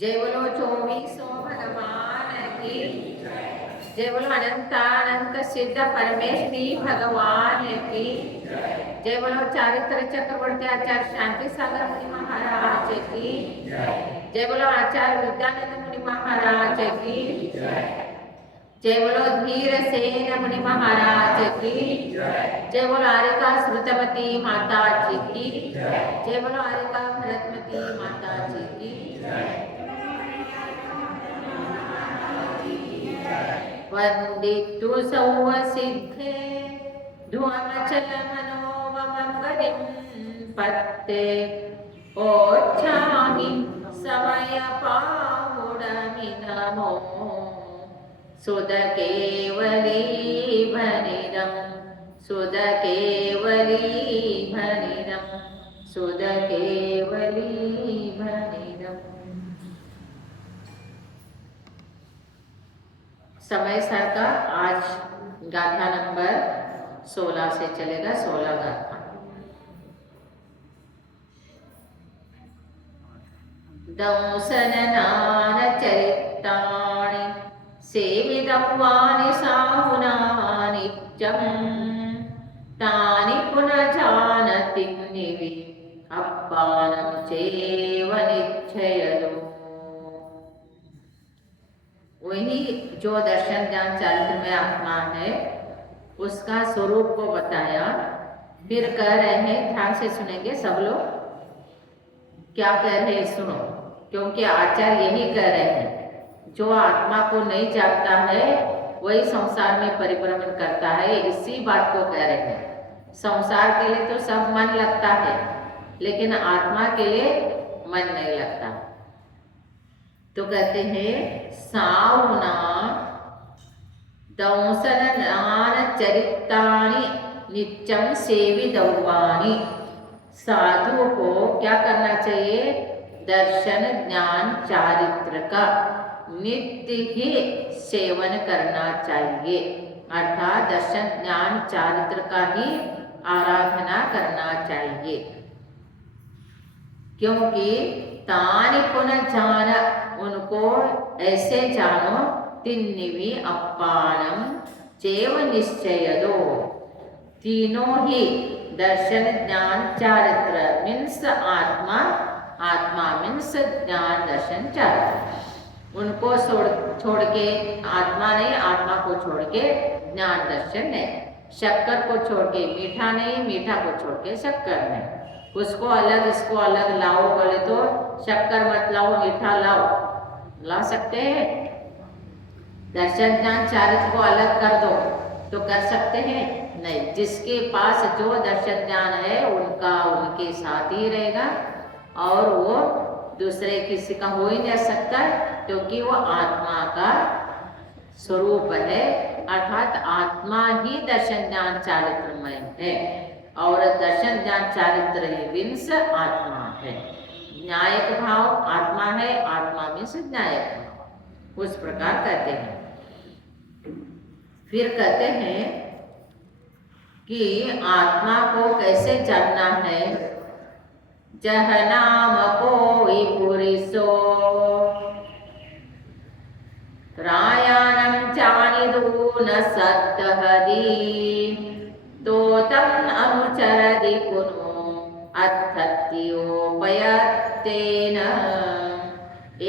जय बोलो 2400 भगवान की। जय बोलो अनंतानंत सिद्ध परमेश्वरी भगवान की। जय बोलो चारित्र चक्रवर्ती आचार्य शांति सागर मुनि महाराज की। जय बोलो आचार्य विद्यानंद मुनि महाराज की। जय बोलो धीर सेन मुनि महाराज की। जय बोलो आरिका श्रुतमती माता जी की। जय बोलो आरिका भरतमती माता जी की। वन्दितु सौवसिद्धे ध्वमचल मनोवमङ्गलिं पत्ते ओच्छामि समयपावुडमिनमो सुदकेवलीभनिदं सुदकेवलीभनिदं सुदकेवलीभनिदम्। समय सर का आज गाथा नंबर 16 से चलेगा। 16 गाथा। दंसननान चरितानि सेविदं वानि साहुना नित्यं तानि पुनजानति निवि अप्पानं चेव निश्चयदो। वही जो दर्शन ज्ञान चारित्र में आत्मा है उसका स्वरूप को बताया। फिर कह रहे हैं, ध्यान से सुनेंगे सब लोग, क्या कह रहे हैं सुनो, क्योंकि आचार्य यही कह रहे हैं जो आत्मा को नहीं जानता है वही संसार में परिभ्रमण करता है। इसी बात को कह रहे हैं। संसार के लिए तो सब मन लगता है लेकिन आत्मा के लिए मन नहीं लगता। तो कहते हैं साउना दंसननान चरितानि नित्यं सेविदौवानि। साधु को क्या करना चाहिए? दर्शन ज्ञान चारित्र का नित्य ही सेवन करना चाहिए। अर्थात दर्शन ज्ञान चारित्र का ही आराधना करना चाहिए। क्योंकि तानि पुनजान, उनको ऐसे जानो, तिन्निवि अप्पानम चेव निश्चयदो, तीनों ही दर्शन ज्ञान चारित्र मीन्स आत्मा, आत्मा मीन्स ज्ञान दर्शन चारित्र, उनको छोड़ के आत्मा नहीं, आत्मा को छोड़ के ज्ञान दर्शन नहीं, शक्कर को छोड़ के मीठा नहीं, मीठा को छोड़ के शक्कर नहीं। उसको अलग इसको अलग लाओ बोले तो शक्कर मत लाओ मीठा लाओ, ला सकते हैं? दर्शन ज्ञान चारित्र को अलग कर दो तो कर सकते हैं? नहीं। जिसके पास जो दर्शन ज्ञान है उनका उनके साथ ही रहेगा और वो दूसरे किसी का हो ही नहीं सकता, क्योंकि वो आत्मा का स्वरूप है। अर्थात आत्मा ही दर्शन ज्ञान चारित्रमय है और दर्शन ज्ञान चारित्र ही विंस आत्मा है। न्यायिक भाव आत्मा है, आत्मा मीन्स न्यायिक भाव, उस प्रकार कहते हैं। फिर कहते हैं कि आत्मा को कैसे जानना है? जह नाम कोई पुरिसो रायानं जानिदून सत्तहदी तो तम अनुचरदि पुनो अर्थत्योपयत्तेन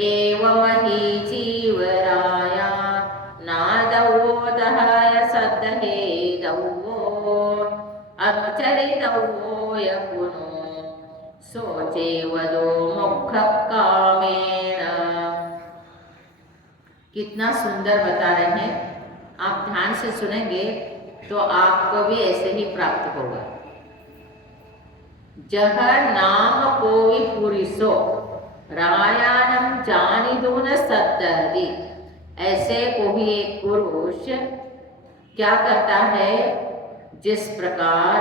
एवमहि जीवराया नादवोदहाय सद्दहेदवो अनुचरिदवो यपुनो सोचेवदो मुखकामेन। कितना सुंदर बता रहे हैं। आप ध्यान से सुनेंगे तो आपको भी ऐसे ही प्राप्त होगा। जह नाम कोई पुरुषो रायानम जानिदून सत्तहदी। ऐसे कोई एक पुरुष क्या करता है? जिस प्रकार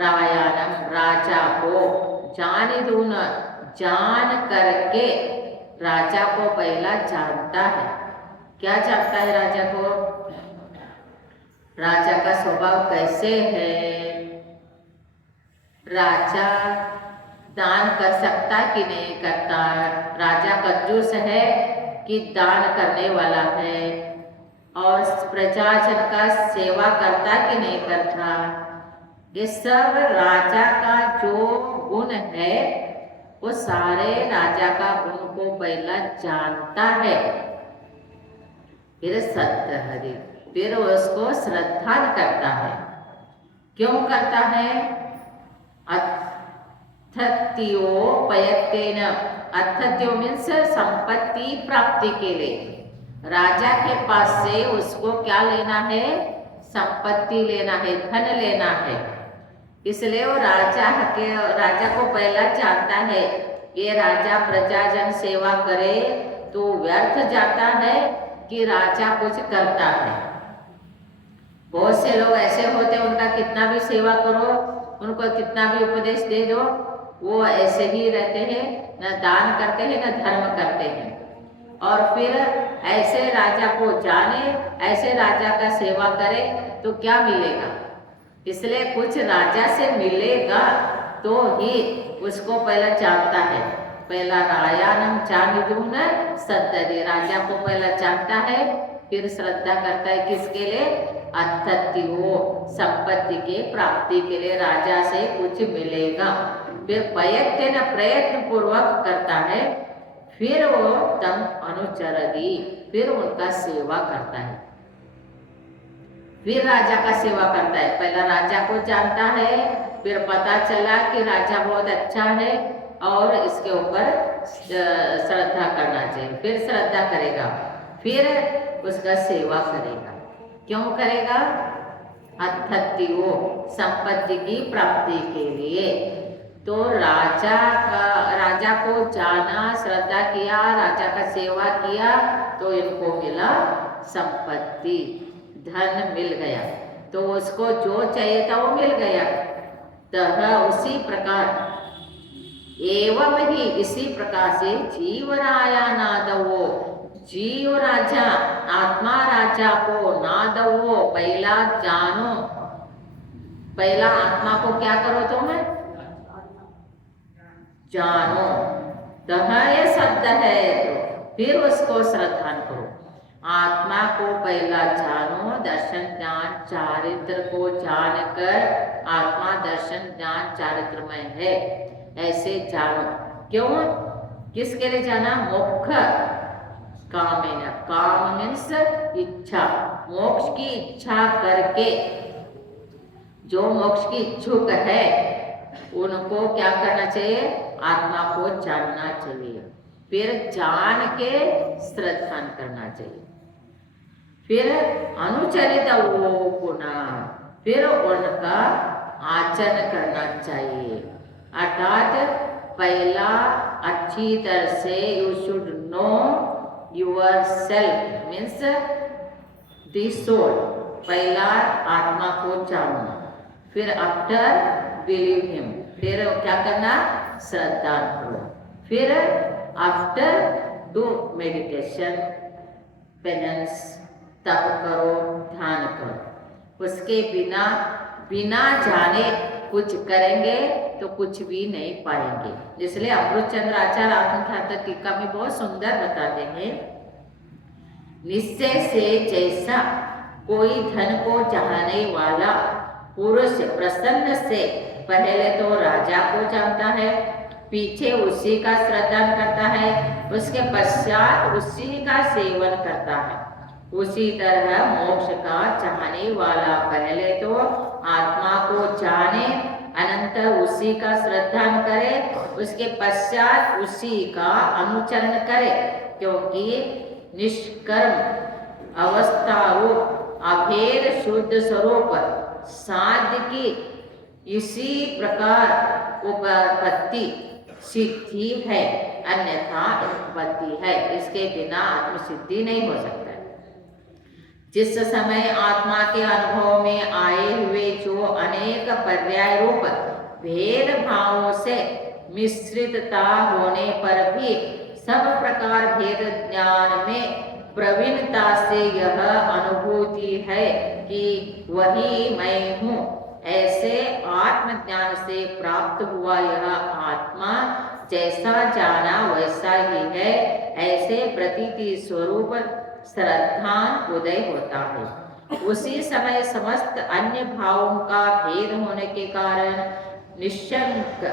रायानम राजा को जानिदून जान करके राजा को पहला जानता है। क्या जानता है राजा को? राजा का स्वभाव कैसे है? राजा दान कर सकता कि नहीं करता, राजा कंजूस है कि दान करने वाला है, और प्रजाजन का सेवा करता कि नहीं करता। ये सब राजा का जो गुण है वो सारे राजा का गुण को पहला जानता है, फिर सत्य हरि, फिर उसको श्रद्धा करता है। क्यों करता है? अर्थत्यो पयत्तेन, अर्थत्यो मीन्स संपत्ति प्राप्ति के लिए। राजा के पास से उसको क्या लेना है? संपत्ति लेना है, धन लेना है। इसलिए वो राजा को पहला जानता है ये राजा प्रजाजन सेवा करे तो व्यर्थ जाता है कि राजा कुछ करता है। बहुत से लोग ऐसे होते हैं, उनका कितना भी सेवा करो, उनको कितना भी उपदेश दे दो, वो ऐसे ही रहते हैं, न दान करते हैं न धर्म करते हैं। और फिर ऐसे राजा को जाने, ऐसे राजा का सेवा करे तो क्या मिलेगा? इसलिए कुछ राजा से मिलेगा तो ही उसको पहला जानता है। पहला रायानम चानिदून सद्दति, राजा को पहला जानता है, फिर श्रद्धा करता है किसके लिए? अर्थत्यो, संपत्ति के प्राप्ति के लिए राजा से कुछ मिलेगा। फिर प्रयत्न पूर्वक करता है, फिर वो तम अनुचरति, फिर उनका सेवा करता है, फिर राजा का सेवा करता है। पहला राजा को जानता है, फिर पता चला कि राजा बहुत अच्छा है और इसके ऊपर श्रद्धा करना चाहिए, फिर श्रद्धा करेगा, फिर उसका सेवा करेगा। क्यों करेगा? अर्थत्यो, संपत्ति की प्राप्ति के लिए। तो राजा को जाना, श्रद्धा किया, राजा का सेवा किया तो इनको मिला संपत्ति, धन मिल गया, तो उसको जो चाहिए था वो मिल गया। तो उसी प्रकार एवं ही इसी प्रकार से जीवराया नादवो, जीव राजा आत्मा राजा को नादवो, पहला जानो, पहला आत्मा को क्या करो तुम्हें? जानो, ये शब्द है तो फिर उसको श्रद्धा करो। आत्मा को पहला जानो, दर्शन ज्ञान चारित्र को जानकर, आत्मा दर्शन ज्ञान चारित्रमय है ऐसे जानो। क्यों? किसके लिए जाना? मोक्ष कामेन, काम मीन्स इच्छा, मोक्ष की इच्छा करके, जो मोक्ष की इच्छुक है उनको क्या करना चाहिए? आत्मा को जानना चाहिए, फिर जान के श्रद्धा करना चाहिए, फिर अनुचरित वो पुनः, फिर उनका आचरण करना चाहिए। अर्थात पहला अच्छी तरह से you should know yourself means the soul, पहला आत्मा को जानना, फिर आफ्टर बिलीव हिम, फिर क्या करना? श्रद्धा करो, फिर आफ्टर डू मेडिटेशन, पेनेंस, तप करो, ध्यान करो। उसके बिना जाने कुछ करेंगे तो कुछ भी नहीं पाएंगे। इसलिए अमृतचंद्र आचार्य आत्मख्यात टीका में बहुत सुंदर बताते हैं, निश्चय से जैसा कोई धन को चाहने वाला पुरुष प्रसन्न से पहले तो राजा को जानता है, पीछे उसी का श्रद्धा करता है, उसके पश्चात उसी का सेवन करता है। उसी तरह मोक्ष का चाहने वाला पहले तो आत्मा को जाने, अनंतर उसी का श्रद्धा करे, उसके पश्चात उसी का अनुचरण करे, क्योंकि निष्कर्म अवस्थाओं अभेद शुद्ध स्वरूप साध्य की इसी प्रकार उपपत्ति सिद्धि है, अन्यथा उपपत्ति है, इसके बिना आत्मसिद्धि नहीं हो सकता। जिस समय आत्मा के अनुभव में आए हुए जो अनेक पर्याय रूप भेद भावों से मिश्रितता होने पर भी सब प्रकार भेद ज्ञान में प्रवीणता से यह अनुभूति है कि वही मैं हूँ, ऐसे आत्मज्ञान से प्राप्त हुआ यह आत्मा जैसा जाना वैसा ही है, ऐसे प्रतीति स्वरूप श्रद्धान उदय होता है। उसी समय समस्त अन्य भावों का भेद होने के कारण निशंक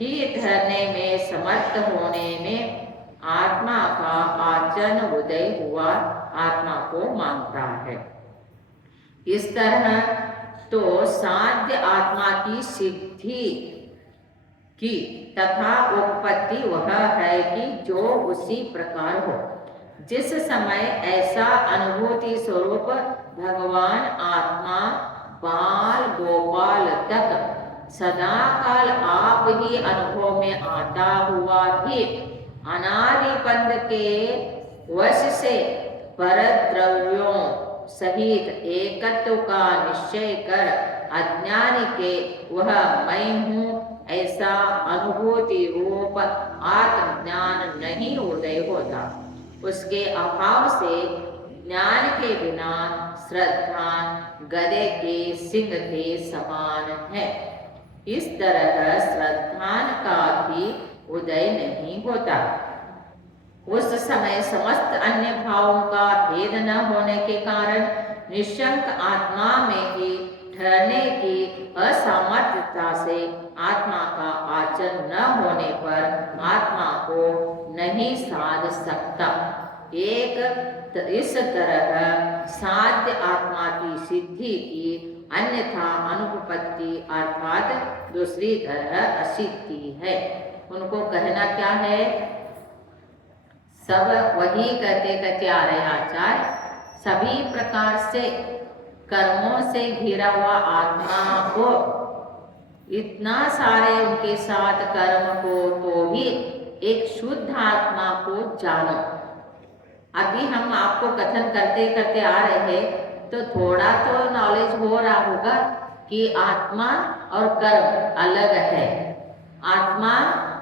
ही ठहरने में समर्थ होने में आत्मा का आचरण उदय हुआ आत्मा को मानता है। इस तरह तो साध्य आत्मा की सिद्धि की तथा उत्पत्ति वह है कि जो उसी प्रकार हो। जिस समय ऐसा अनुभूति स्वरूप भगवान आत्मा बाल गोपाल तक सदा काल आप ही अनुभव में आता हुआ भी अनादि पंथ के वश से पर द्रव्यों सहित एकत्व का निश्चय कर अज्ञानी के वह मैं हूँ ऐसा अनुभूति रूप आत्मज्ञान नहीं उदय होता। उसके अभाव से ज्ञान के बिना श्रद्धा गधे के सिंह के समान है। इस तरह श्रद्धान का भी उदय नहीं होता। उस समय समस्त अन्य भावों का भेद न होने के कारण निशंक आत्मा में ही ठहरने की असामर्थ्यता से आत्मा का आचरण न होने पर आत्मा को नहीं साध सकता। इस तरह साध्य आत्मा की सिद्धि की अन्यथा अनुपपत्ति अर्थात दूसरी तरह असिद्धि है। उनको कहना क्या है? सब वही कहते कहते आ रहे आचार्य, सभी प्रकार से कर्मों से घिरा हुआ आत्मा को, इतना सारे उनके साथ कर्म हो तो भी एक शुद्ध आत्मा को जानो। अभी हम आपको कथन करते करते आ रहे हैं तो थोड़ा तो नॉलेज हो रहा होगा कि आत्मा और कर्म अलग है, आत्मा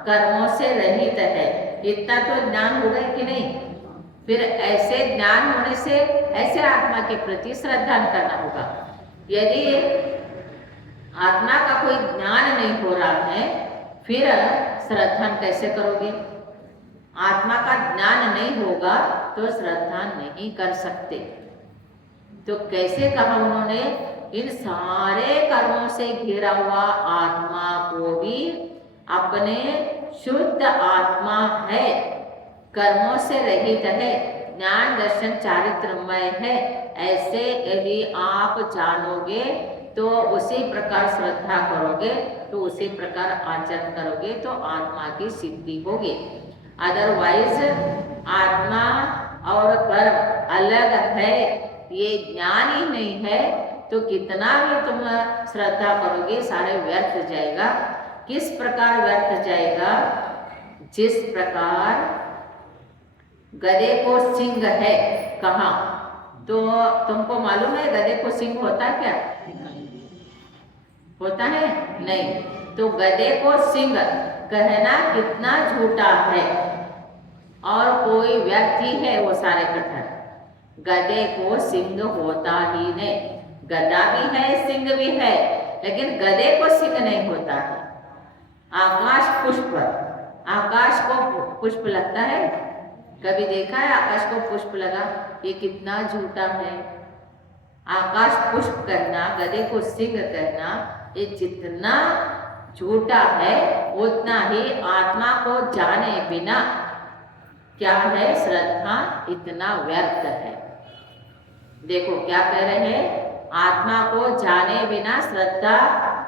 कर्मों से रहित है। इतना तो ज्ञान होगा कि नहीं? फिर ऐसे ज्ञान होने से ऐसे आत्मा के प्रति श्रद्धा करना होगा। यदि आत्मा का कोई ज्ञान नहीं हो रहा है फिर श्रद्धा कैसे करोगे? आत्मा का ज्ञान नहीं होगा तो श्रद्धा नहीं कर सकते। तो कैसे कहा उन्होंने? इन सारे कर्मों से घिरा हुआ आत्मा को भी अपने शुद्ध आत्मा है, कर्मों से रहित है, ज्ञान दर्शन चारित्रमय है, ऐसे यदि आप जानोगे तो उसी प्रकार श्रद्धा करोगे तो उसी प्रकार आचरण करोगे तो आत्मा की सिद्धि होगी। अदरवाइज आत्मा और कर्म अलग है, ये ज्ञान ही नहीं है तो कितना भी तुम श्रद्धा करोगे सारे व्यर्थ जाएगा। किस प्रकार व्यर्थ जाएगा? जिस प्रकार गधे को सींग है, कहा तो तुमको मालूम है गधे को सींग होता है क्या? होता है नहीं। तो गधे को सींग कहना कितना झूठा है और कोई व्यक्ति है वो सारे कथन। गधे को सिंह होता ही नहीं, गधा भी है सिंह भी है, लेकिन गधे को सिंह नहीं होता है। आकाश पुष्प, आकाश को पुष्प लगता है? कभी देखा है आकाश को पुष्प लगा? ये कितना झूठा है। आकाश पुष्प कहना, गधे को सिंह कहना, ये जितना झूठा है उतना ही आत्मा को जाने बिना क्या है श्रद्धा इतना व्यर्थ है। देखो क्या कह रहे हैं, आत्मा को जाने बिना श्रद्धा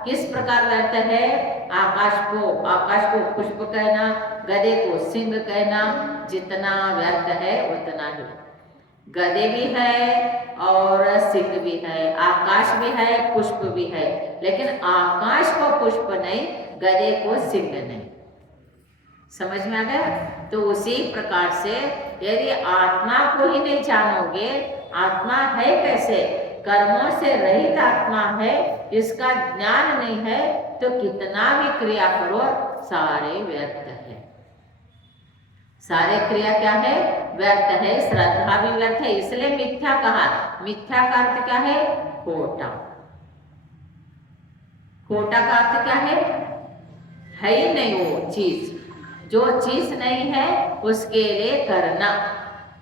किस प्रकार व्यर्थ है? आकाश को पुष्प कहना, गधे को सिंह कहना जितना व्यर्थ है उतना ही। गधे भी है और सिंह भी है, आकाश भी है, पुष्प भी है, लेकिन आकाश को पुष्प नहीं, गधे को सिंह नहीं। समझ में आ गया? तो उसी प्रकार से यदि आत्मा को ही नहीं जानोगे, आत्मा है कैसे? कर्मों से रहित आत्मा है, इसका ज्ञान नहीं है तो कितना भी क्रिया करो सारे व्यर्थ है। सारे क्रिया क्या है? व्यर्थ है। श्रद्धा भी व्यर्थ है, इसलिए मिथ्या कहा। मिथ्या का अर्थ क्या है? खोटा। खोटा का अर्थ क्या है? है ही नहीं वो चीज। जो चीज नहीं है उसके लिए करना,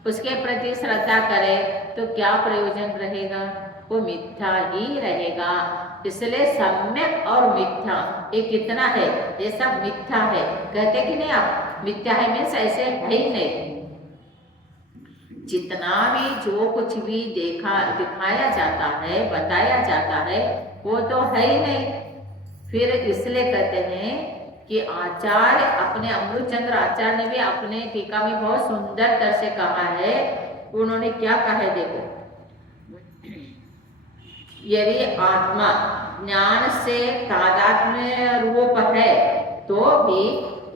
उसके प्रति श्रद्धा करे तो क्या प्रयोजन रहेगा? वो मिथ्या ही रहेगा। इसलिए सम्यक और मिथ्या ये कितना है? ये सब मिथ्या है। कहते कि नहीं आप, मिथ्या है मीन्स ऐसे है ही नहीं। जितना भी जो कुछ भी दिखाया जाता है, बताया जाता है, वो तो है ही नहीं। फिर इसलिए कहते हैं कि आचार्य अपने अमृतचंद्र आचार्य ने भी अपने टीका में बहुत सुंदर तरह से कहा है। उन्होंने क्या कहा है देखो, यदि आत्मा ज्ञान से तादात्म्य रूप है तो भी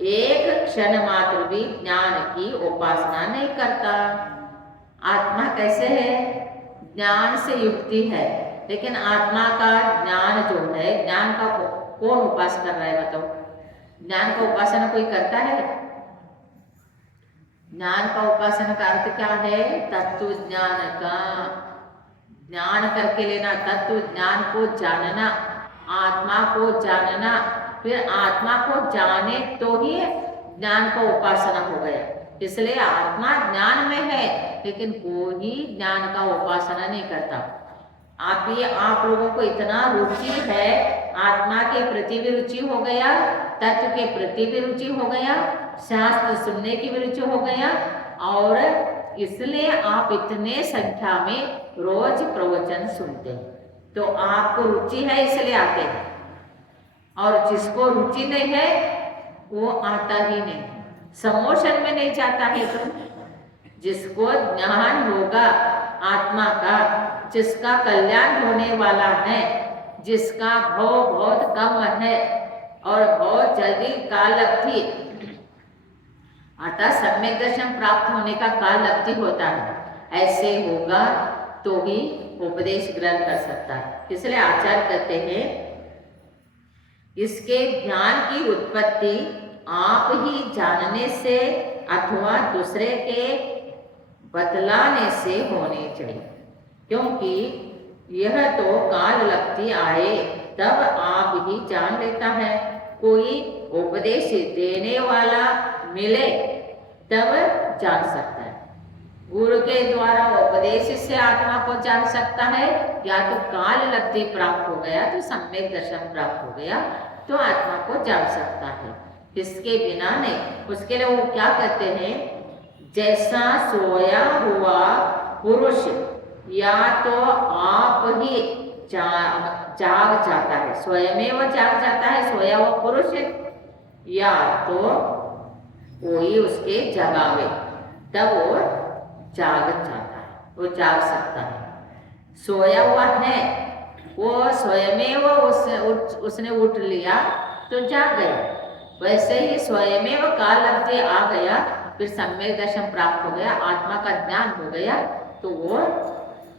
एक क्षण मात्र भी ज्ञान की उपासना नहीं करता। आत्मा कैसे है? ज्ञान से युक्ति है, लेकिन आत्मा का ज्ञान जो है, ज्ञान का कौन उपास कर रहा है बताओ? ज्ञान का उपासना कोई करता है? ज्ञान का उपासना का अर्थ क्या है? तत्व ज्ञान का ज्ञान करके लेना, तत्व ज्ञान को जानना, आत्मा को जानना। फिर आत्मा को जाने तो ही ज्ञान का उपासना हो गया। इसलिए आत्मा ज्ञान में है, लेकिन कोई ज्ञान का उपासना नहीं करता। आप लोगों को इतना रुचि है, आत्मा के प्रति भी रुचि हो गया, तत्व के प्रति भी रुचि हो गया, शास्त्र सुनने की भी रुचि हो गया, और इसलिए आप इतने संख्या में रोज प्रवचन सुनते हैं। तो आपको रुचि है इसलिए आते हैं, और जिसको रुचि नहीं है वो आता ही नहीं, समोशन में नहीं जाता है। तो जिसको ज्ञान होगा आत्मा का, जिसका कल्याण होने वाला है, जिसका भव बहुत कम है और बहुत जल्दी काल अवधि अर्थात सम्यक दर्शन प्राप्त होने का काल अवधि होता है, ऐसे होगा तो ही उपदेश ग्रहण कर सकता है। इसलिए आचार्य कहते हैं इसके ज्ञान की उत्पत्ति आप ही जानने से अथवा दूसरे के बतलाने से होनी चाहिए, क्योंकि यह तो काल लगती आए तब आप ही जान लेता है। कोई उपदेश देने वाला मिले तब जान सकता है। गुरु के द्वारा उपदेश से आत्मा को जान सकता है, या तो काल लब्धि प्राप्त हो गया तो सम्यक दर्शन प्राप्त हो गया तो आत्मा को जान सकता है। इसके बिना नहीं। उसके लिए वो क्या कहते हैं, जैसा सोया हुआ पुरुष या तो आप ही जाग जाता है, स्वयमेव जाग जाता है सोया हुआ पुरुष, या तो कोई उसके जगावे तब वो जाग जाता है, वो जाग सकता है। सोया हुआ है वो स्वयमेव उसने उठ लिया तो जाग गया। वैसे ही स्वयमेव काल अवधि आ गया, फिर सम्यक दर्शन प्राप्त हो गया, आत्मा का ज्ञान हो गया, तो वो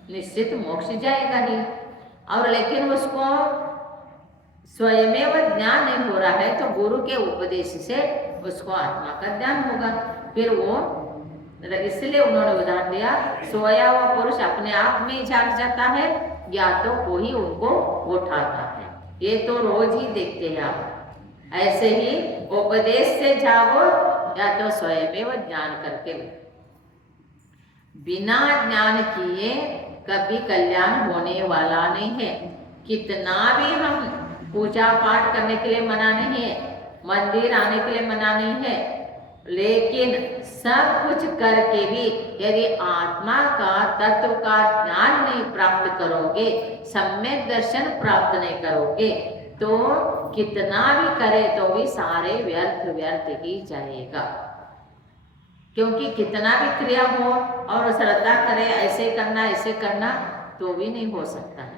निश्चित मोक्ष जाएगा ही। और लेकिन उसको स्वयमेव ज्ञान नहीं हो रहा है तो गुरु के उपदेश से उसको आत्मा का ज्ञान होगा। फिर वो, इसलिए उन्होंने उदाहरण दिया, सोया हुआ पुरुष अपने आप में जाग जाता है या तो कोई उनको उठाता है। ये तो रोज ही देखते हैं आप। ऐसे ही उपदेश से जागो या तो स्वयमेव ज्ञान करके लो। बिना ज्ञान किए कभी कल्याण होने वाला नहीं है। कितना भी हम पूजा पाठ करने के लिए मना नहीं है, मंदिर आने के लिए मना नहीं है, लेकिन सब कुछ करके भी यदि आत्मा का तत्व का ज्ञान नहीं प्राप्त करोगे, सम्यक दर्शन प्राप्त नहीं करोगे, तो कितना भी करे तो भी सारे व्यर्थ व्यर्थ ही जाएगा। क्योंकि कितना भी क्रिया हो और श्रद्धा करे ऐसे करना तो भी नहीं हो सकता है।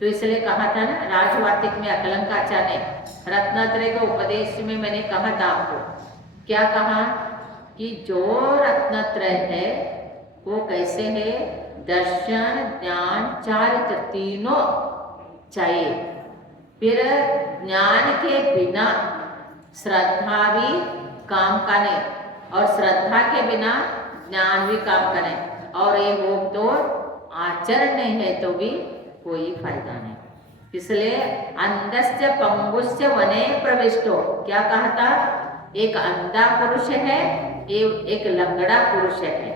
तो इसलिए कहा था ना, राजवार्तिक में अकलंकाचार्य ने रत्नत्रय के उपदेश में मैंने कहा था आपको, क्या कहा कि जो रत्नत्रय है वो कैसे है, दर्शन ज्ञान चारित्र तीनों चाहिए। फिर ज्ञान के बिना श्रद्धा भी काम का नहीं, और श्रद्धा के बिना ज्ञान भी काम का नहीं, और ये वो तो आचरण नहीं है तो भी कोई फायदा नहीं। इसलिए अंधस्य पंगुस्य वने प्रविष्टो, क्या कहा था? एक अंधा पुरुष है, एक लंगड़ा पुरुष है।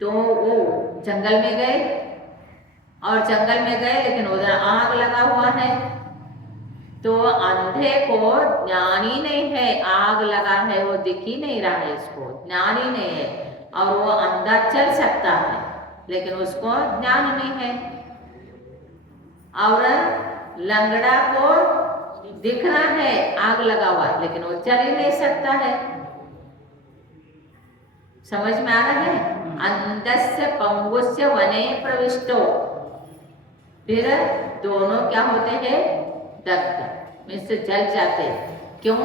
तो वो जंगल में गए, और जंगल में गए लेकिन उधर आग लगा हुआ है। तो अंधे को ज्ञान ही नहीं है, आग लगा है वो दिख ही नहीं रहा है, इसको ज्ञान ही नहीं है। और वो अंधा चल सकता है लेकिन उसको ज्ञान नहीं है। और लंगड़ा को दिख रहा है आग लगा हुआ, लेकिन वो चल ही नहीं सकता है। समझ में आ रहा है? अंधस्य पंगुस्य वने प्रविष्टो, फिर दोनों क्या होते हैं? दग्ध, मीन्स जल जाते। क्यों?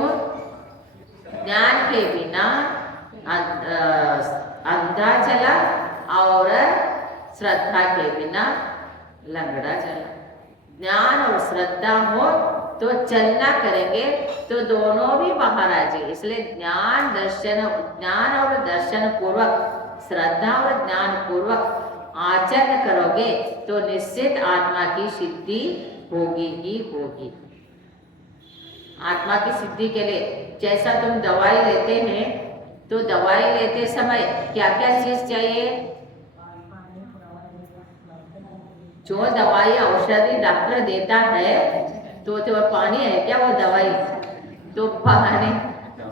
ज्ञान के बिना अंधा चला और श्रद्धा के बिना लंगड़ा चला। ज्ञान और श्रद्धा हो तो चलना करेंगे तो दोनों भी बाहर आ जाए। इसलिए ज्ञान और दर्शन पूर्वक, श्रद्धा और ज्ञान पूर्वक आचरण करोगे तो निश्चित आत्मा की सिद्धि होगी ही होगी। आत्मा की सिद्धि के लिए जैसा तुम दवाई लेते हैं, तो दवाई लेते समय क्या क्या चीज चाहिए? जो दवाई औषधि डॉक्टर देता है तो पानी है क्या वो दवाई? तो पानी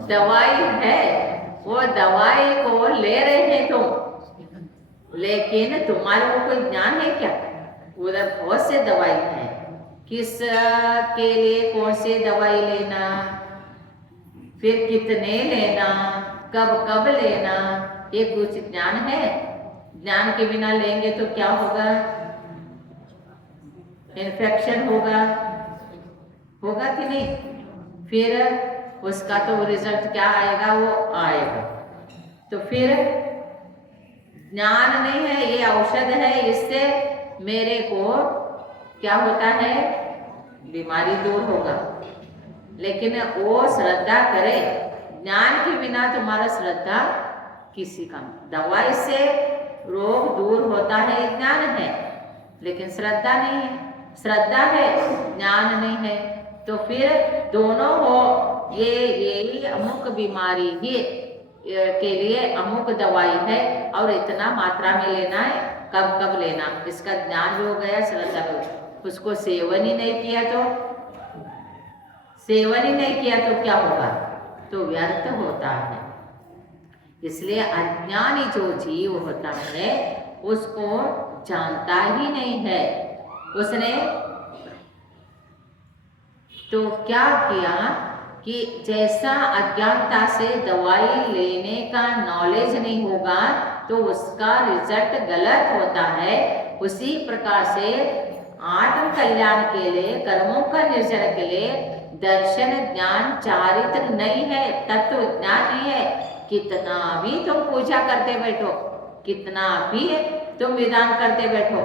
दवाई है, वो दवाई को ले रहे हैं तुम, लेकिन तुम्हारे को कोई ज्ञान है क्या? उधर बहुत से दवाई है, किस के लिए कौन सी दवाई लेना, फिर कितने लेना, कब कब लेना, ये कुछ ज्ञान है? ज्ञान के बिना लेंगे तो क्या होगा? इन्फेक्शन होगा कि नहीं? फिर उसका तो रिजल्ट क्या आएगा? वो आएगा। तो फिर ज्ञान नहीं है, ये औषध है, इससे मेरे को क्या होता है? बीमारी दूर होगा। लेकिन वो श्रद्धा करे, ज्ञान के बिना तुम्हारा श्रद्धा किसी का, दवाई से रोग दूर होता है, ज्ञान है, लेकिन श्रद्धा नहीं है। श्रद्धा है, ज्ञान नहीं है, तो फिर दोनों हो, ये अमुक बीमारी ही के लिए अमुक दवाई है और इतना मात्रा में लेना है, कब कब लेना, इसका ज्ञान भी हो गया, श्रद्धा भी। उसको सेवन ही नहीं किया तो क्या होगा? तो व्यर्थ होता है। इसलिए अज्ञानी जो जीव होता है उसको जानता ही नहीं है। उसने तो क्या किया कि जैसा अज्ञानता से दवाई लेने का नॉलेज नहीं होगा तो उसका रिजल्ट गलत होता है, उसी प्रकार से आत्म कल्याण के लिए, कर्मों का निर्जन के लिए दर्शन ज्ञान चारित्र नहीं है, तत्व ज्ञान नहीं है। कितना भी तुम पूजा करते बैठो, कितना भी तुम विधान करते बैठो,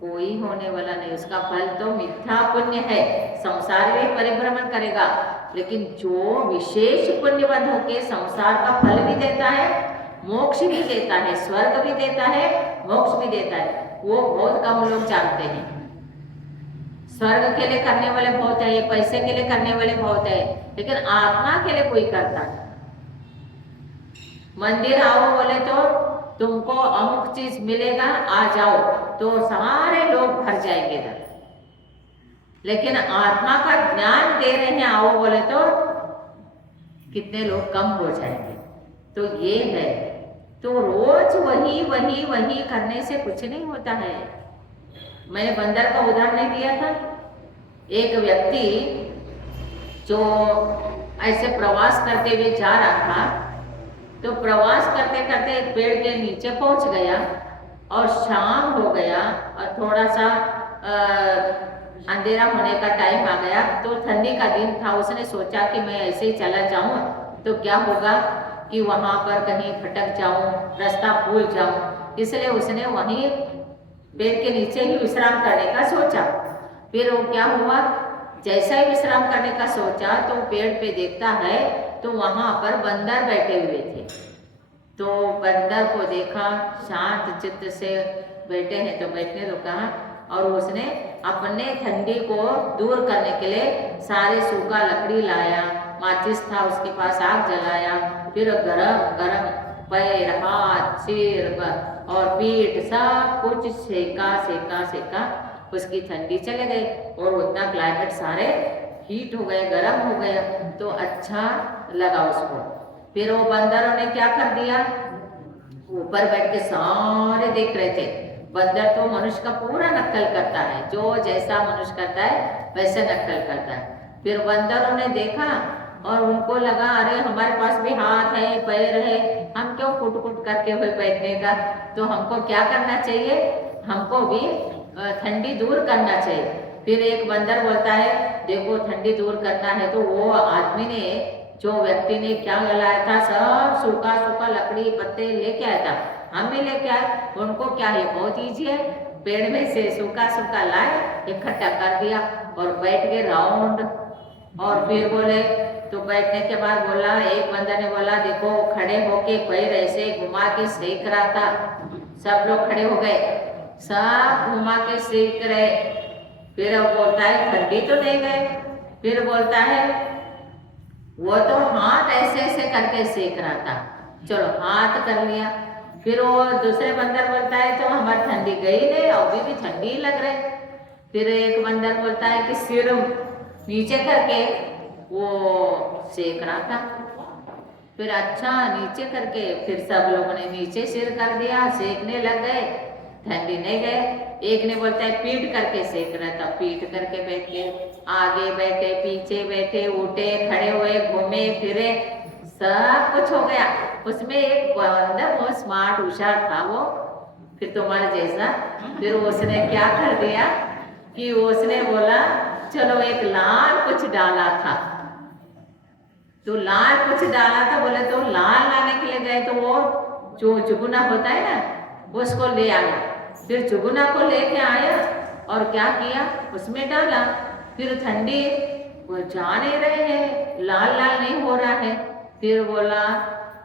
कोई होने वाला नहीं। उसका फल तो मिथ्या पुण्य है, संसार में परिभ्रमण करेगा, लेकिन जो विशेष पुण्यवान होके संसार का फल भी देता है, मोक्ष भी देता है, स्वर्ग भी देता है, मोक्ष भी देता है, वो बहुत कम लोग जानते हैं। स्वर्ग के लिए करने वाले बहुत है, ये पैसे के लिए करने वाले बहुत है, लेकिन आत्मा के लिए कोई करता नहीं। मंदिर आओ बोले तो तुमको अमुक चीज मिलेगा, आ जाओ, तो सारे लोग भर जाएंगे इधर। लेकिन आत्मा का ज्ञान दे रहे हैं आओ बोले तो कितने लोग कम हो जाएंगे। तो ये है, तो रोज वही करने से कुछ नहीं होता है। मैंने बंदर का उदाहरण नहीं दिया था? एक व्यक्ति जो ऐसे प्रवास करते हुए जा रहा था, तो प्रवास करते करते एक पेड़ के नीचे पहुंच गया और शाम हो गया और थोड़ा सा अंधेरा होने का टाइम आ गया, तो ठंडी का दिन था। उसने सोचा कि मैं ऐसे ही चला जाऊं तो क्या होगा कि वहां पर कहीं भटक जाऊं, रास्ता भूल जाऊं, इसलिए उसने वहीं पेड़ के नीचे ही विश्राम करने का सोचा। फिर वो क्या हुआ, जैसा ही विश्राम करने का सोचा तो पेड़ पे देखता है तो वहां पर बंदर बैठे हुए थे। तो बंदर को देखा, शांत चित्त से बैठे हैं तो बैठने तो कहा, और उसने अपने ठंडी को दूर करने के लिए सारे सूखा लकड़ी लाया, माचिस था उसके पास, आग जलाया, फिर गरम गरम पैर, हाथ, सिर और पीठ सब कुछ सेका सेका सेका, उसकी ठंडी चले गई और उतना क्लाइमेट सारे हीट हो गए, गर्म हो गया, तो अच्छा लगा उसको। फिर वो बंदरों ने क्या कर दिया, ऊपर बैठ के सारे देख रहे थे। बंदर तो मनुष्य का पूरा नकल करता है, जो जैसा मनुष्य करता है वैसे नकल करता है। फिर बंदरों ने देखा और उनको लगा अरे हमारे पास भी हाथ है, पैर है, हम क्यों कुट कुट करके हुए बैठने का, तो हमको क्या करना चाहिए, हमको भी ठंडी दूर करना चाहिए। फिर एक बंदर बोलता है देखो ठंडी दूर करना है, तो वो आदमी ने, जो व्यक्ति ने क्या लाया था, सब सूखा सूखा लकड़ी पत्ते लेके आया था, हम भी लेके आए। उनको क्या है, बहुत ईजी है, पेड़ में से सूखा सूखा लाए, इकट्ठा कर दिया और बैठ गए राउंड। और फिर बोले, तो बैठने के बाद बोला, एक बंदर ने बोला देखो खड़े होके पैर ऐसे घुमा के सेक रहा था, सब लोग खड़े हो गए, सब घुमा के सेक रहे। फिर अब बोलता है ठंडी तो नहीं गए। फिर बोलता है वो तो हाथ ऐसे ऐसे करके सेक रहा था, चलो हाथ कर लिया। फिर वो दूसरे बंदर बोलता है तो हमारी ठंडी गई नहीं, अभी भी ठंडी ही लग रही। फिर एक बंदर बोलता है कि सिर नीचे करके वो सेक रहा था। फिर अच्छा नीचे करके फिर सब लोगों ने नीचे सिर कर दिया, सेकने लग गए, ठंडी नहीं गए। एक ने बोलता है पीठ करके सेक रहा था, पीठ करके बैठ के, आगे बैठे, पीछे बैठे, उठे, खड़े हुए, घूमे फिरे, सब कुछ हो गया। उसमें एक बंदर बहुत स्मार्ट होशियार था वो, फिर तुम्हारे जैसा। फिर उसने क्या कर दिया कि उसने बोला चलो एक लाल कुछ डाला था, तो लाल कुछ डाला था, बोले तो लाल लाने के लिए गए, तो वो जो जुगुना होता है ना उसको ले आया। फिर जुगुना को लेके आया और क्या किया, उसमें डाला। फिर ठंडी वो जा नहीं रहे हैं, लाल लाल नहीं हो रहा है। फिर बोला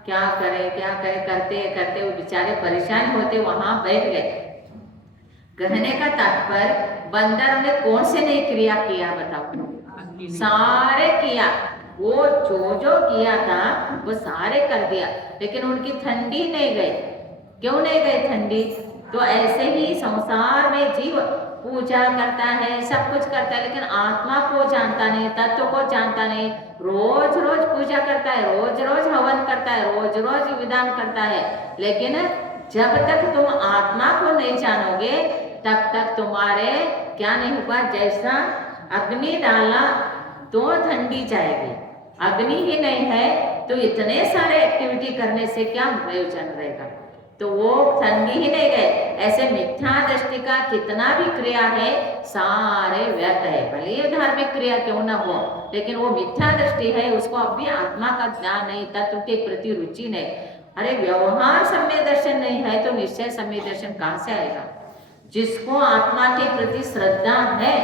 क्या करे क्या करे, करते करते वो बेचारे परेशान होते वहां बैठ गए। कहने का तात्पर्य बंदरों ने कौन से नहीं क्रिया किया बताओ, सारे किया, वो जो किया था वो सारे कर दिया, लेकिन उनकी ठंडी नहीं गई। क्यों नहीं गई ठंडी, तो ऐसे ही संसार में जीव पूजा करता है, सब कुछ करता है, लेकिन आत्मा को जानता नहीं, तत्व को जानता नहीं। रोज रोज पूजा करता है, रोज रोज हवन करता है, रोज रोज विधान करता है, लेकिन जब तक तुम आत्मा को नहीं जानोगे तब तक तुम्हारे क्या नहीं होगा। जैसा अग्नि डाला तो ठंडी जाएगी, अग्नि ही नहीं है तो इतने सारे एक्टिविटी करने से क्या प्रयोजन रहेगा, तो वो ठंडी ही नहीं गए। ऐसे मिथ्या दृष्टि का कितना भी क्रिया है सारे व्यर्थ है, भले ये धार्मिक क्रिया क्यों ना हो, लेकिन वो मिथ्या दृष्टि है, उसको अभी आत्मा का ज्ञान नहीं, तत्व के प्रति रुचि नहीं। अरे व्यवहार सम्यक दर्शन नहीं है तो निश्चय सम्यक दर्शन कहाँ से आएगा। जिसको आत्मा के प्रति श्रद्धा है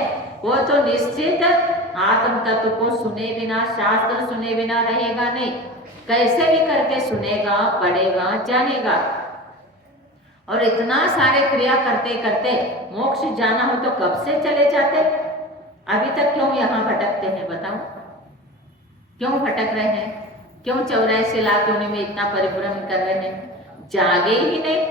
वो तो निश्चित आत्म तत्व को सुने बिना, शास्त्र सुने बिना रहेगा नहीं, कैसे भी करके सुनेगा, पढ़ेगा, जानेगा। और इतना सारे क्रिया करते करते मोक्ष जाना हो तो कब से चले जाते, अभी तक क्यों यहाँ भटकते हैं बताओ, क्यों भटक रहे हैं, क्यों 84 लाख योनि में इतना परिभ्रमण कर रहे हैं, जागे ही नहीं,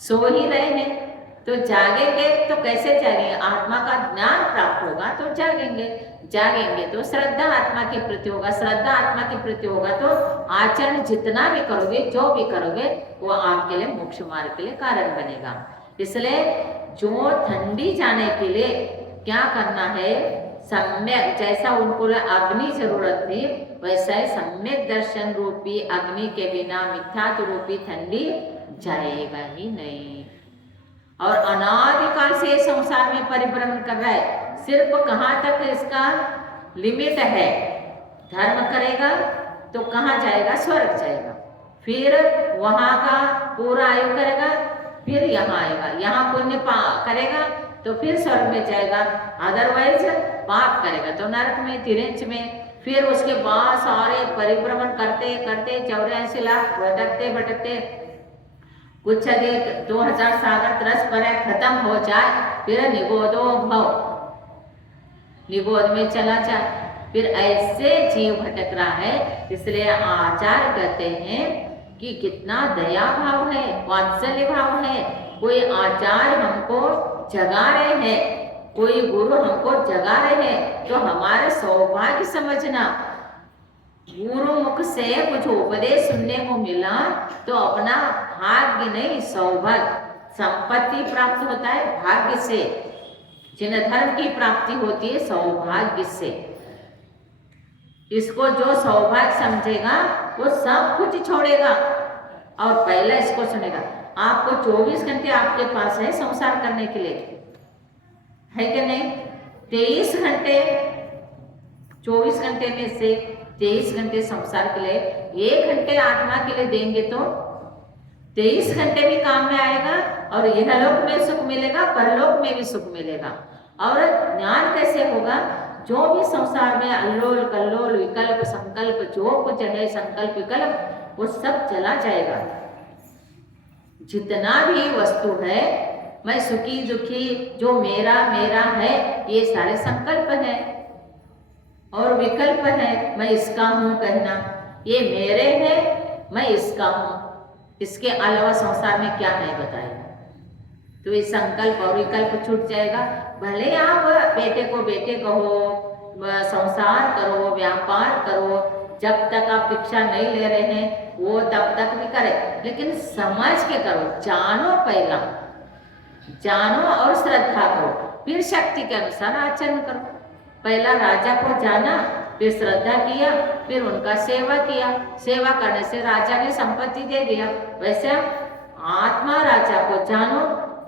सो ही रहे हैं। तो जागेंगे तो कैसे जागेंगे, आत्मा का ज्ञान प्राप्त होगा तो जागेंगे, जागेंगे तो श्रद्धा आत्मा के प्रति होगा, श्रद्धा आत्मा के प्रति होगा तो आचरण जितना भी करोगे, जो भी करोगे वो आपके लिए मोक्ष मार्ग के लिए कारण बनेगा। इसलिए जो ठंडी जाने के लिए क्या करना है, सम्यक, जैसा उनको अग्नि जरूरत थी वैसा ही सम्यक दर्शन रूपी अग्नि के बिना मिथ्यात्व रूपी ठंडी जाएगा ही नहीं। और अनादिकाल से संसार में परिभ्रमण कर रहा है, सिर्फ कहाँ तक इसका लिमिट है, धर्म करेगा तो कहाँ जाएगा, स्वर्ग जाएगा, फिर वहाँ का पूरा आयु करेगा, फिर यहाँ आएगा, यहाँ पुण्य करेगा तो फिर स्वर्ग में जाएगा, अदरवाइज पाप करेगा तो नरक में, तिरंज में। फिर उसके बाद सारे परिभ्रमण करते करते 84 लाख भटकते भटकते कुछ अधिक 2000 सागर तरस पर खत्म हो जाए, फिर निबोधो भव, निबोध में चला जाए। फिर ऐसे जीव भटक रहा है, इसलिए आचार्य कहते हैं कि कितना दया भाव है, वात्सल्य भाव है। कोई आचार्य हमको जगा रहे हैं, कोई गुरु हमको जगा रहे हैं, तो हमारे सौभाग्य समझना। गुरु मुख से कुछ उपदेश सुनने को मिला तो अपना भाग्य नहीं, सौभाग्य, संपत्ति प्राप्त होता है भाग्य से। जिन धर्म की प्राप्ति होती है सौभाग्य से। इसको जो सौभाग्य समझेगा वो सब कुछ छोड़ेगा और पहले इसको सुनेगा। आपको 24 घंटे आपके पास है संसार करने के लिए, है कि नहीं? 23 घंटे, 24 घंटे में से 23 घंटे संसार के लिए, 1 घंटे आत्मा के लिए देंगे तो 23 घंटे भी काम में आएगा और यह लोक में सुख मिलेगा, परलोक में भी सुख मिलेगा। और ज्ञान कैसे होगा? जो भी संसार में अल्लोल कल्लोल विकल्प संकल्प जो कुछ है, संकल्प विकल्प, वो सब चला जाएगा। जितना भी वस्तु है, मैं सुखी दुखी, जो मेरा मेरा है, ये सारे संकल्प है और विकल्प है। मैं इसका हूँ कहना, ये मेरे है, मैं इसका हूँ। इसके अलावा संसार में क्या है बताइए? तो ये संकल्प और विकल्प छूट जाएगा। भले आप बेटे को बेटे कहो, संसार करो, व्यापार करो, जब तक आप शिक्षा नहीं ले रहे हैं वो तब तक भी करें, लेकिन समझ के करो, जानो, पहला जानो और श्रद्धा करो, फिर शक्ति के अनुसार आचरण करो। पहला राजा को जाना, फिर श्रद्धा किया, फिर उनका सेवा किया। सेवा करने से राजा ने संपत्ति दे दिया। वैसे आत्मा राजा को जानो,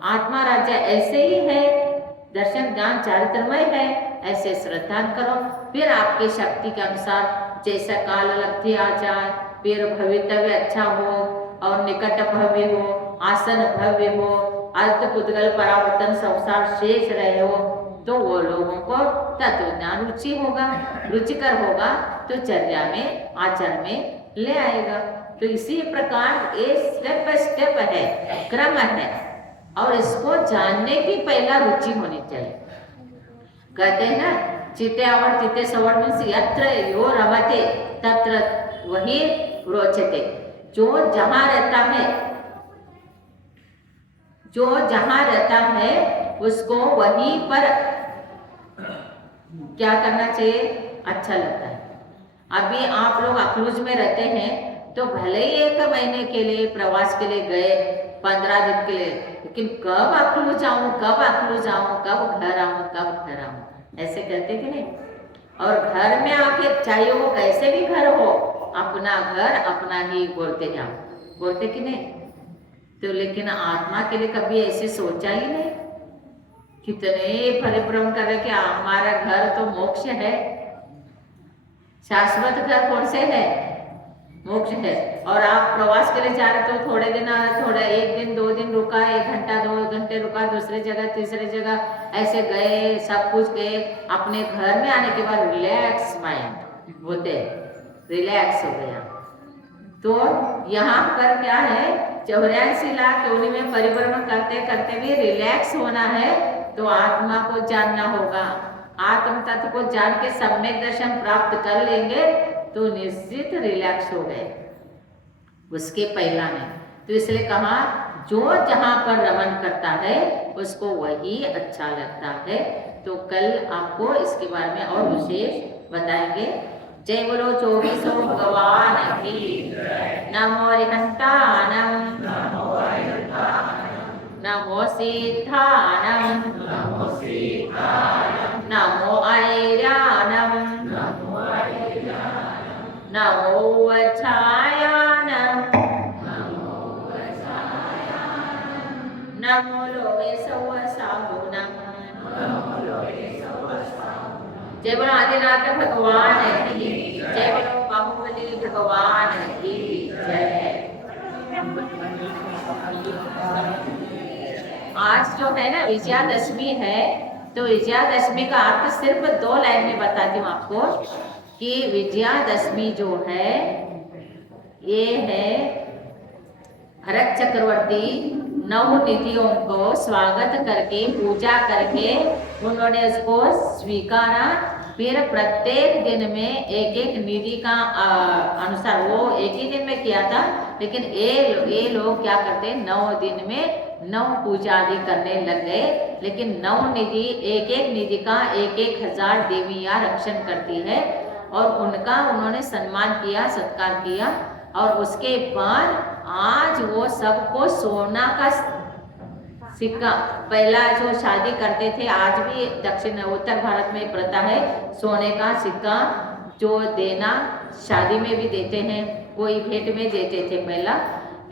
आत्मा राजा ऐसे ही है, दर्शन ज्ञान चारित्रमय है, ऐसे श्रद्धा करो। फिर आपकी शक्ति के अनुसार जैसा काल लब्धि आ जाए, फिर भवितव्य अच्छा हो और निकट भव्य हो, आसन भव्य हो, अर्थ पुद्गल परावर्तन संसार शेष रहे हो, तो वो लोगों को तत्व ज्ञान रुचि होगा, रुचिकर होगा, तो चर्या में आचरण में ले आएगा। तो इसी प्रकार ये स्टेप बाय स्टेप है, क्रम है, और इसको जानने की पहला रुचि होनी चाहिए। कहते हैं ना, चित्ते आवर चित्ते सवर मीन्स यत्र यो रमते तत्र वही रोचते। जो जहाँ रहता है, जो जहाँ रहता है उसको वहीं पर क्या करना चाहिए? अच्छा लगता है। अभी आप लोग अखलूज में रहते हैं तो भले ही 1 महीने के लिए प्रवास के लिए गए, 15 दिन के लिए, लेकिन कब अखलूज आऊँ, कब अखलूज आऊँ, कब घर आऊँ, कब घर आऊँ, ऐसे कहते कि नहीं? और घर में आके चाहे वो कैसे भी घर हो, अपना घर अपना ही बोलते जाओ, बोलते कि नहीं? तो लेकिन आत्मा के लिए कभी ऐसे सोचा ही नहीं। कितने परिभ्रम करे कि हमारा घर तो मोक्ष है, शाश्वत घर कौन से है? मोक्ष है। और आप प्रवास के लिए जा रहे तो थोड़े दिन, थोड़ा 1 दिन 2 दिन रुका, 1 घंटा 2 घंटे रुका, दूसरी जगह तीसरी जगह ऐसे गए, सब कुछ गए। अपने घर में आने के बाद रिलैक्स माइंड होते, रिलैक्स हो गया। तो यहाँ पर क्या है, 84 लाख योनि में परिभ्रमण करते करते भी रिलैक्स होना है, तो आत्मा को जानना होगा। आत्म तत्व को जान के सम्यक दर्शन प्राप्त कर लेंगे तो निश्चित रिलैक्स हो गए, उसके पहला नहीं। तो इसलिए कहा, जो जहाँ पर रमन करता है उसको वही अच्छा लगता है। तो कल आपको इसके बारे में और विशेष बताएंगे। जय बोलो 24 भगवान की। नमो रिहंतानम, नमो सिद्धानम, नमो ऐर्यानम, नमो वच्छायानम, नमो लोके सवसाहुनम। जय बोलो आदिनाथ भगवान की, जय बोलो बाहुबली भगवान की जय। आज जो है ना विजयादशमी है, तो विजयादशमी का अर्थ सिर्फ 2 लाइन में बताती हूँ आपको कि विजयादशमी जो है ये है भरत चक्रवर्ती नवनिधियों को स्वागत करके पूजा करके उन्होंने उसको स्वीकारा। फिर प्रत्येक दिन में एक एक निधि का अनुसार, वो एक ही दिन में किया था, लेकिन ये लोग क्या करते, 9 दिन में 9 पूजा आदि करने लग गए। लेकिन 9 निधि, एक एक निधि का 1,000 देवियां रक्षण करती है और उनका उन्होंने सम्मान किया, सत्कार किया। और उसके बाद आज वो सबको सोना का सिक्का, पहला जो शादी करते थे, आज भी दक्षिण उत्तर भारत में प्रथा है सोने का सिक्का जो देना, शादी में भी देते हैं, कोई भेंट में देते थे पहला।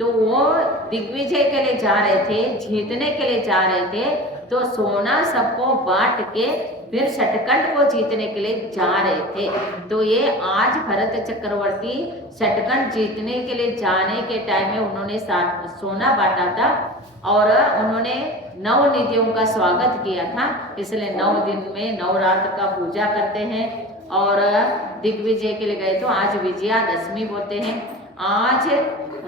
तो वो दिग्विजय के लिए जा रहे थे, जीतने के लिए जा रहे थे, तो सोना सबको बांट के फिर षटकंठ को जीतने के लिए जा रहे थे। तो ये आज भरत चक्रवर्ती षटकंठ जीतने के लिए जाने के टाइम में उन्होंने सोना बांटा था और उन्होंने 9 निधियों का स्वागत किया था। इसलिए 9 दिन में 9 रात का पूजा करते हैं और दिग्विजय के लिए गए तो आज विजयादशमी बोलते हैं। आज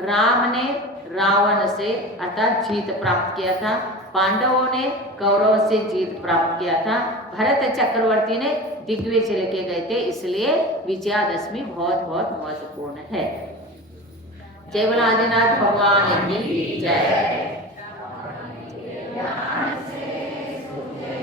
राम ने रावण से अर्थात जीत प्राप्त किया था, पांडवों ने कौरवों से जीत प्राप्त किया था, भरत चक्रवर्ती ने दिग्विजय लेके गए थे। इसलिए विजयादशमी बहुत बहुत महत्वपूर्ण है। जय बोलो आदिनाथ भगवान की जय।